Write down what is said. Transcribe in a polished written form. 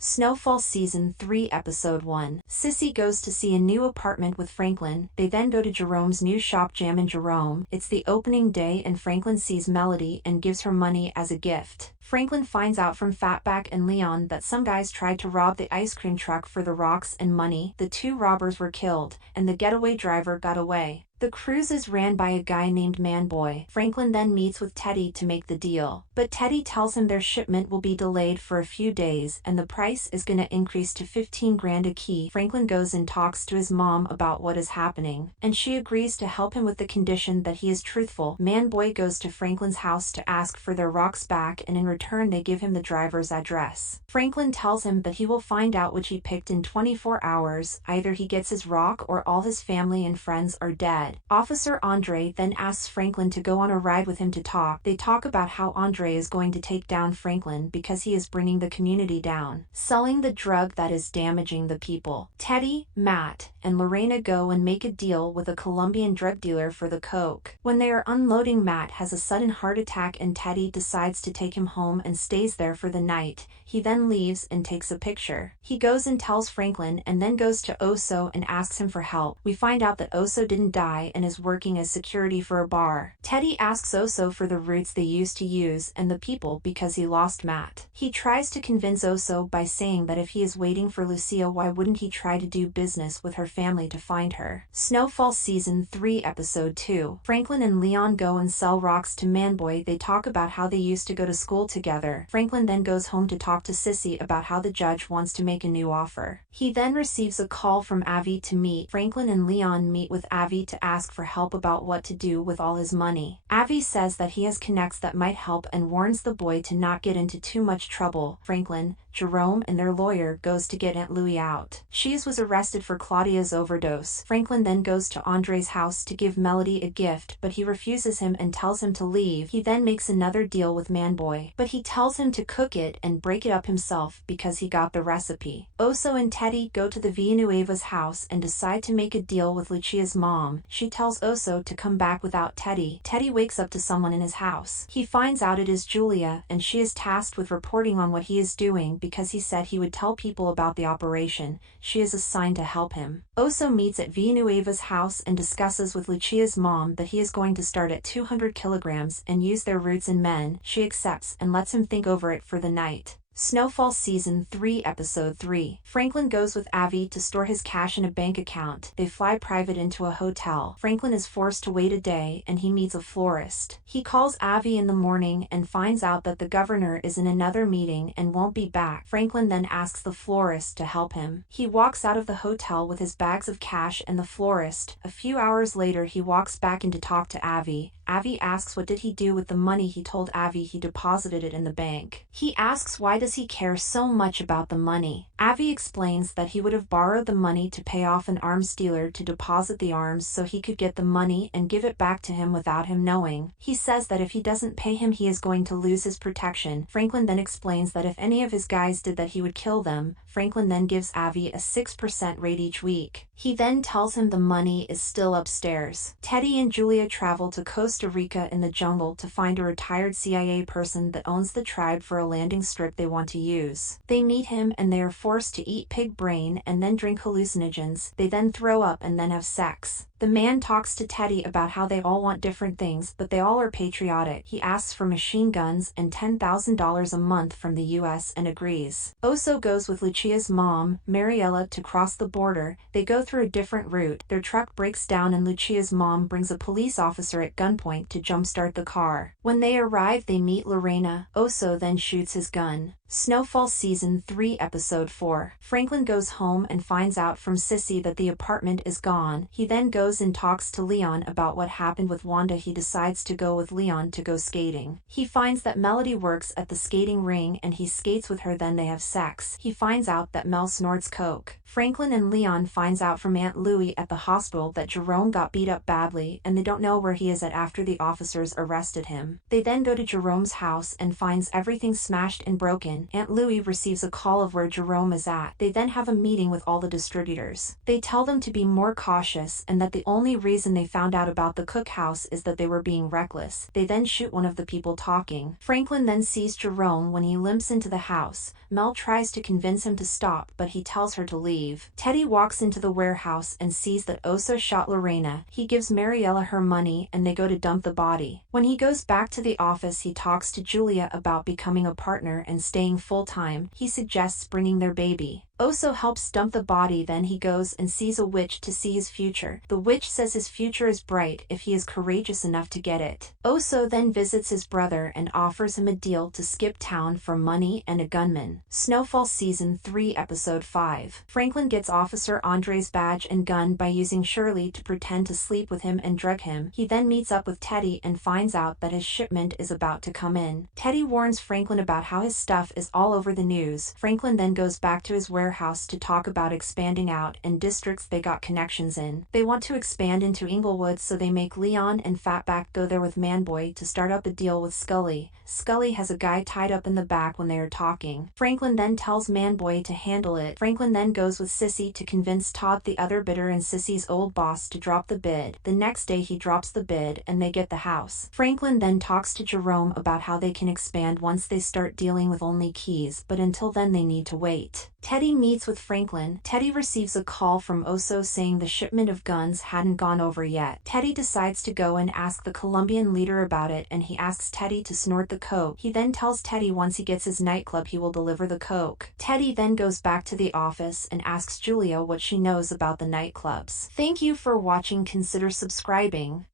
Snowfall Season 3 Episode 1. Sissy goes to see a new apartment with Franklin. They then go to Jerome's new shop Jammin' Jerome. It's the opening day and Franklin sees Melody and gives her money as a gift. Franklin finds out from Fatback and Leon that some guys tried to rob the ice cream truck for the rocks and money. The two robbers were killed, and the getaway driver got away. The cruise is ran by a guy named Manboy. Franklin then meets with Teddy to make the deal, but Teddy tells him their shipment will be delayed for a few days and the price is gonna increase to 15 grand a key. Franklin goes and talks to his mom about what is happening, and she agrees to help him with the condition that he is truthful. Manboy goes to Franklin's house to ask for their rocks back, and in return they give him the driver's address. Franklin tells him that he will find out which he picked in 24 hours. Either he gets his rock or all his family and friends are dead. Officer Andre then asks Franklin to go on a ride with him to talk. They talk about how Andre is going to take down Franklin because he is bringing the community down, selling the drug that is damaging the people. Teddy, Matt, and Lorena go and make a deal with a Colombian drug dealer for the coke. When they are unloading, Matt has a sudden heart attack and Teddy decides to take him home and stays there for the night. He then leaves and takes a picture. He goes and tells Franklin and then goes to Oso and asks him for help. We find out that Oso didn't die and is working as security for a bar. Teddy asks Oso for the routes they used to use and the people because he lost Matt. He tries to convince Oso by saying that if he is waiting for Lucia, why wouldn't he try to do business with her family to find her? Snowfall Season 3 Episode 2. Franklin and Leon go and sell rocks to Manboy. They talk about how they used to go to school together. Franklin then goes home to talk to Sissy about how the judge wants to make a new offer. He then receives a call from Avi to meet. Franklin and Leon meet with Avi to ask for help about what to do with all his money. Avi says that he has connects that might help and warns the boy to not get into too much trouble. Franklin, Jerome, and their lawyer goes to get Aunt Louie out. She was arrested for Claudia's overdose. Franklin then goes to Andre's house to give Melody a gift, but he refuses him and tells him to leave. He then makes another deal with Manboy, but he tells him to cook it and break it up himself because he got the recipe. Oso and Teddy go to the Villanueva's house and decide to make a deal with Lucia'S mom. She tells Oso to come back without Teddy. Teddy wakes up to someone in his house. He finds out it is Julia, and she is tasked with reporting on what he is doing because he said he would tell people about the operation. She is assigned to help him. Oso meets at Villanueva's house and discusses with Lucia'S mom that he is going to start at 200 kilograms and use their roots in men. She accepts and lets him think over it for the night. Snowfall Season 3 Episode 3. Franklin goes with Avi to store his cash in a bank account. They fly private into a hotel. Franklin is forced to wait a day and he meets a florist. He calls Avi in the morning and finds out that the governor is in another meeting and won't be back. Franklin then asks the florist to help him. He walks out of the hotel with his bags of cash and the florist. A few hours later he walks back in to talk to Avi. Avi asks what did he do with the money. He told Avi he deposited it in the bank. He asks why does he care so much about the money. Avi explains that he would have borrowed the money to pay off an arms dealer to deposit the arms so he could get the money and give it back to him without him knowing. He says that if he doesn't pay him he is going to lose his protection. Franklin then explains that if any of his guys did that he would kill them. Franklin then gives Avi a 6% rate each week. He then tells him the money is still upstairs. Teddy and Julia travel to Costa Rica in the jungle to find a retired CIA person that owns the tribe for a landing strip they want to use. They meet him and they are forced to eat pig brain and then drink hallucinogens. They then throw up and then have sex. The man talks to Teddy about how they all want different things, but they all are patriotic. He asks for machine guns and $10,000 a month from the US and agrees. Oso goes with Lucia'S mom, Mariella, to cross the border. They go through a different route. Their truck breaks down and Lucia'S mom brings a police officer at gunpoint to jumpstart the car. When they arrive they meet Lorena. Oso then shoots his gun. Snowfall Season 3 Episode 4. Franklin goes home and finds out from Sissy that the apartment is gone. He then goes and talks to Leon about what happened with Wanda. He decides to go with Leon to go skating. He finds that Melody works at the skating ring and he skates with her, then they have sex. He finds out that Mel snorts coke. Franklin and Leon finds out from Aunt Louie at the hospital that Jerome got beat up badly and they don't know where he is at after the officers arrested him. They then go to Jerome's house and finds everything smashed and broken. Aunt Louie receives a call of where Jerome is at. They then have a meeting with all the distributors. They tell them to be more cautious and that they the only reason they found out about the cookhouse is that they were being reckless. They then shoot one of the people talking. Franklin then sees Jerome when he limps into the house. Mel tries to convince him to stop, but he tells her to leave. Teddy walks into the warehouse and sees that Oso shot Lorena. He gives Mariella her money and they go to dump the body. When he goes back to the office, he talks to Julia about becoming a partner and staying full-time. He suggests bringing their baby. Oso helps dump the body, then he goes and sees a witch to see his future. The witch says his future is bright if he is courageous enough to get it. Oso then visits his brother and offers him a deal to skip town for money and a gunman. Snowfall Season 3 Episode 5. Franklin gets Officer Andre's badge and gun by using Shirley to pretend to sleep with him and drug him. He then meets up with Teddy and finds out that his shipment is about to come in. Teddy warns Franklin about how his stuff is all over the news. Franklin then goes back to his warehouse to talk about expanding out and districts they got connections in. They want to expand into Inglewood, so they make Leon and Fatback go there with Manboy to start up a deal with Scully. Scully has a guy tied up in the back when they are talking. Franklin then tells Manboy to handle it. Franklin then goes with Sissy to convince Todd, the other bidder, and Sissy's old boss to drop the bid. The next day he drops the bid and they get the house. Franklin then talks to Jerome about how they can expand once they start dealing with only keys, but until then they need to wait. Teddy meets with Franklin. Teddy receives a call from Oso saying the shipment of guns hadn't gone over yet. Teddy decides to go and ask the Colombian leader about it, and he asks Teddy to snort the coke. He then tells Teddy once he gets his nightclub he will deliver the coke. Teddy then goes back to the office and asks Julia what she knows about the nightclubs. Thank you for watching. Consider subscribing.